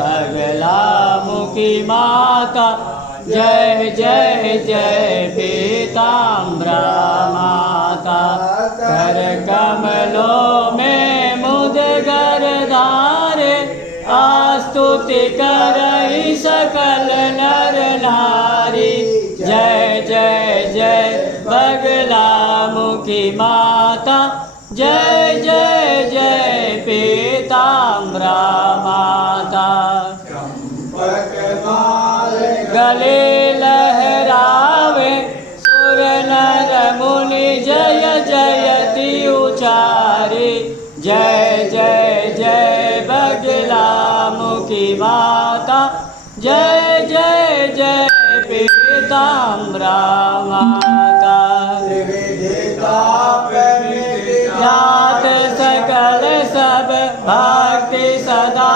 बगला मुखी माता, जय जय जय पीताम्बरा माता। कर कमलों में मुदगर धारे, आस्तुति करई सकल नर नारी। जय जय जय बगला मुखी माता, जय जय जय पीताम्बरा माता। गले लहरावे सुर नर मुनि, जय जयति उचारे। जय जय जय बगला मुखी माता, जय जय जय पीताम्बरा माता। जात सकल सब भक्ति सदा